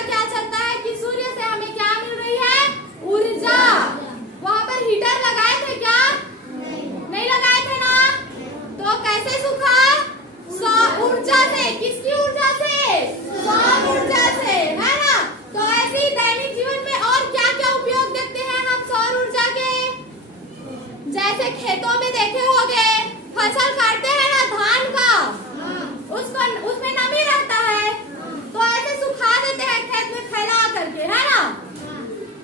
का क्या चलता है कि सूर्य से हमें क्या मिल रही है? ऊर्जा। वहां पर हीटर लगाए थे क्या? नहीं लगाए थे ना। तो कैसे सूखा? सौर ऊर्जा से। किसकी ऊर्जा से? सौर ऊर्जा से, है ना। तो ऐसे ही दैनिक जीवन में और क्या क्या उपयोग देखते हैं हम सौर ऊर्जा के? जैसे खेतों में देखे होंगे, फसल काटते हैं ना धान का, उसमें नमी रहता है, तो ऐसे सुखा देते हैं खेत में फैला करके, है ना।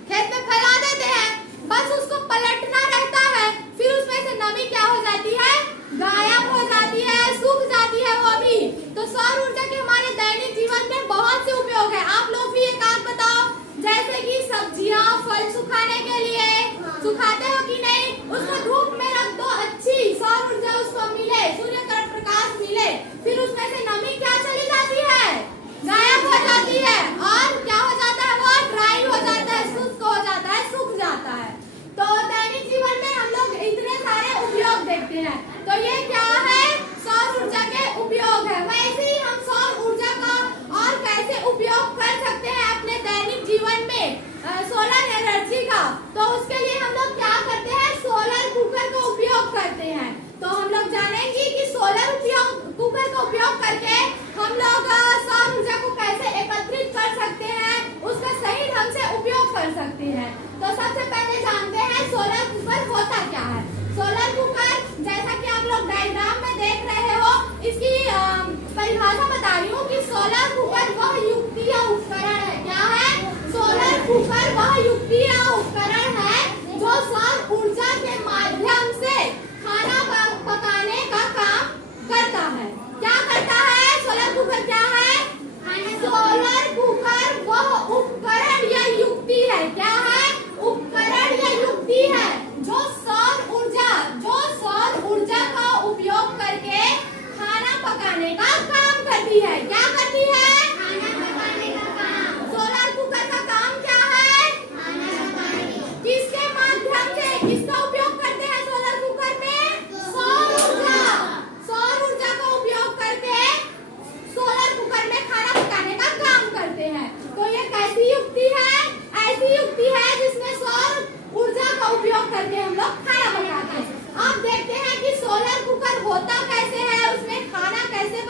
खेत में फैला देते हैं, बस उसको पलटना रहता है, फिर उसमें से नमी क्या हो जाती है? गायब हो जाती है, सूख जाती है वो भी। तो सौर ऊर्जा के हमारे दैनिक जीवन में बहुत से उपयोग है। आप लोग भी एक आध बताओ। जैसे कि सब्जियां, फल सुखाने के लिए सुखाते हो कि नहीं? उसको धूप में रख दो, अच्छी सौर ऊर्जा उसको मिले, सूर्य का प्रकाश मिले, फिर उसमें से नमी क्या चली जाती है? गायब हो जाती है, और क्या हो जाता है? वो ड्राई हो जाता है, शुष्क हो जाता है, सूख जाता है। तो दैनिक जीवन में हम लोग इतने सारे उपयोग देखते हैं। तो ये क्या है? सौर ऊर्जा के उपयोग है। वैसे ही हम सौर ऊर्जा का और कैसे उपयोग कर सकते हैं अपने दैनिक जीवन में, सोलर एनर्जी का। तो उसके लिए हम लोग क्या करते हैं? सोलर कुकर का उपयोग करते हैं। तो हम लोग जानेंगे कि सोलर कुकर का उपयोग करके हम लोग सौर ऊर्जा को कैसे एकत्रित कर सकते हैं, उसका सही ढंग से उपयोग कर सकते हैं। तो सबसे पहले जानते हैं सोलर कुकर होता क्या है। सोलर कुकर, जैसा कि आप लोग डायग्राम में देख रहे हो, इसकी परिभाषा बता रही हूँ कि सोलर कुकर वह युक्ति या उपकरण है। क्या है? सोलर कुकर वह युक्ति या उपकरण है जो सौर ऊर्जा के माध्यम से खाना पकाने का काम करता है। क्या करता है? सोलर कुकर क्या है? सोलर कुकर वह उपकरण या युक्ति है। क्या है? उपकरण या युक्ति है जो सौर ऊर्जा का उपयोग करके खाना पकाने का काम करती है। क्या करती है? खाना पकाने का काम। सोलर कुकर का काम क्या है? खाना पकाने। किसके माध्यम से, किसका उपयोग करते हैं सोलर कुकर में? सौर ऊर्जा। सौर ऊर्जा का उपयोग करके सोलर कुकर में खाना पकाने का काम करते हैं। तो ये कैसी युक्ति है? ऐसी युक्ति है जिसमें सौर ऊर्जा का उपयोग करके हम लोग खाना पकाते हैं। अब देखते हैं कि सोलर कुकर होता कैसे है, उसमें खाना कैसे